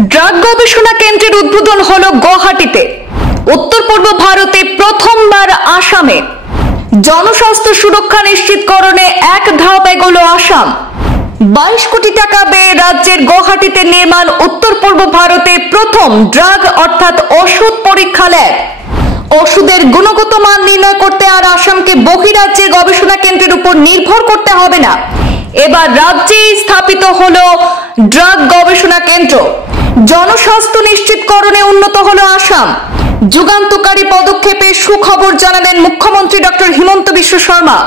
Drug গবেষণা কেন্দ্রের উদ্বোধন হলো গুয়াহাটিতে। উত্তর পূর্ব ভারতে প্রথমবার আসামে জনস্বাস্থ্য সুরক্ষা নিশ্চিতকরণে এক ধাপ এগোলো আসাম। 22 কোটি টাকা ব্যয়ে রাজ্যের গুয়াহাটিতে নির্মাণ উত্তর পূর্ব ভারতে প্রথম ড্রাগ অর্থাৎ ওষুধ পরীক্ষা ল্যাব। ওষুধের গুণগত মান নির্ণয় করতে আর আসামকে বহিরাজ্যের গবেষণা কেন্দ্রের উপর নির্ভর করতে হবে না। এবার রাজ্যেই স্থাপিত হলো ড্রাগ গবেষণা কেন্দ্র। জনস্বাস্থ্য নিশ্চিতকরণে উন্নত হলো আসাম। যুগান্তকারী পদক্ষেপে সুখবর জানালেন মুখ্যমন্ত্রী ডক্টর হিমন্ত বিশ্ব শর্মা।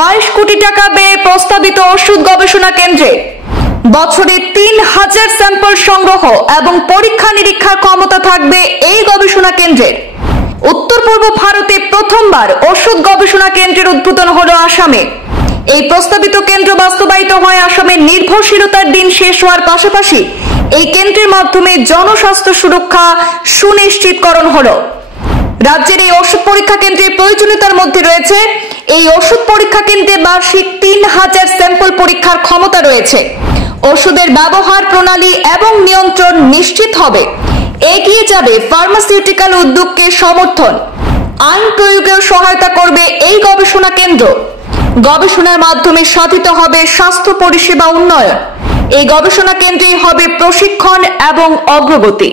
22 কোটি টাকা ব্যয়ে প্রস্তাবিত ওষুধ গবেষণা কেন্দ্রে বছরে 3000 স্যাম্পল সংগ্রহ এবং পরীক্ষা নিরীক্ষার ক্ষমতা থাকবে এই গবেষণা কেন্দ্রের। উত্তর পূর্ব ভারতে প্রথমবার ওষুধ গবেষণা কেন্দ্রের উদ্বোধন হলো আসামে। এই প্রস্তাবিত কেন্দ্র বাস্তবায়িত হয় আসামের নির্ভরশীলতার দিন শেষ হওয়ার পাশাপাশি এই কেন্দ্রের মাধ্যমে জনস্বাস্থ্য সুরক্ষা সুনিশ্চিতকরণ হলো। রাজ্যের এই ওষুধ পরীক্ষা কেন্দ্রের প্রয়োজনীয়তার মধ্যে রয়েছে এই ওষুধ পরীক্ষা কেন্দ্রে বার্ষিক 3000 স্যাম্পল পরীক্ষার ক্ষমতা রয়েছে। ওষুধের ব্যবহার প্রণালী এবং নিয়ন্ত্রণ নিশ্চিত হবে। এগিয়ে যাবে ফার্মাসিউটিক্যাল উদ্যোগকে সমর্থন। আইন প্রয়োগেও সহায়তা করবে এই গবেষণা কেন্দ্র। গবেষণার মাধ্যমে সাধিত হবে স্বাস্থ্য পরিষেবা উন্নয়ন। এই গবেষণা কেন্দ্রেই হবে প্রশিক্ষণ এবং অগ্রগতি।